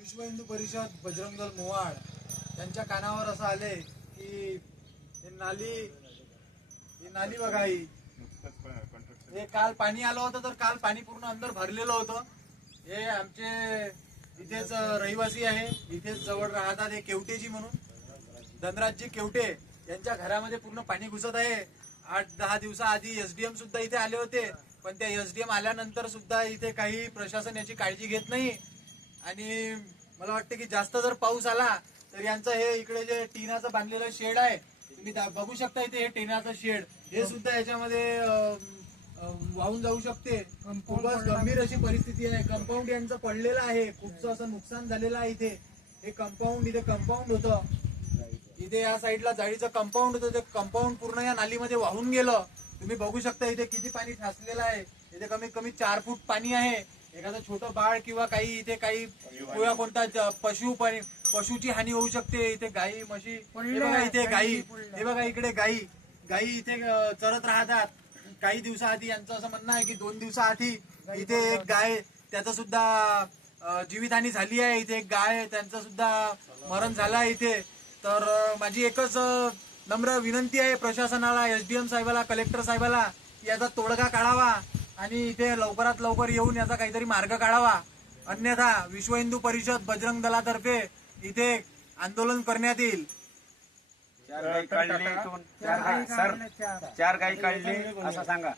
विश्व हिंदू परिषद बजरंग दल मोवाड त्यांच्या कानावर असं आले की हे नाली ही नाली बघा ही. हे काल पाणी आलं होतं तर काल पाणी पूर्ण अंदर भरलेलं होतं. हे आमचे इथेच रहिवासी आहे इथेच जवळ राहतात हे केवटेजी म्हणून. धनराजजी केवटे यांच्या घरामध्ये पूर्ण पाणी घुसत आहे. आठ दहा दिवसाआधी एसडीएम सुद्धा इथे आले होते पण त्या एसडीएम आल्यानंतर सुद्धा इथे काही प्रशासन याची काळजी घेत नाही. आणि मला वाटतं की जास्त जर पाऊस आला तर यांचं हे इकडे जे टिनाचं बांधलेलं शेड आहे तुम्ही बघू शकता इथे हे टिनाचं शेड. हे सुद्धा याच्यामध्ये वाहून जाऊ शकते. खूपच गंभीर अशी परिस्थिती आहे. कंपाऊंड यांचं पडलेलं आहे. खूपच असं नुकसान झालेलं आहे इथे. हे कंपाऊंड इथे कंपाऊंड होतं. इथे या साईडला जाळीचं कंपाऊंड होतं. ते कंपाऊंड पूर्ण या नालीमध्ये वाहून गेलं. तुम्ही बघू शकता इथे किती पाणी ठासलेलं आहे. इथे कमीत कमी चार फूट पाणी आहे. एखादं छोटं बाळ किंवा काही इथे काही किंवा कोणता पशु पशुची हानी होऊ शकते. इथे गाई म्हशी हे बघा इथे गाई. हे बघा इकडे गाई. गाई इथे चरत राहतात. काही दिवसाआधी यांचं असं म्हणणं आहे की दोन दिवसाआधी इथे एक गाय त्याचं सुद्धा जीवितहानी झाली आहे. इथे एक गाय त्यांचं सुद्धा मरण झालं आहे इथे. तर माझी एकच नम्र विनंती आहे प्रशासनाला एसडीएम साहेबाला कलेक्टर साहेबाला याचा तोडगा काढावा. आणि इथे लवकरात लवकर येऊन याचा काहीतरी मार्ग काढावा. अन्यथा विश्व हिंदू परिषद बजरंग दलातर्फे इथे आंदोलन करण्यात येईल. चार गाई काढले चार गाई काढले असं सांगा.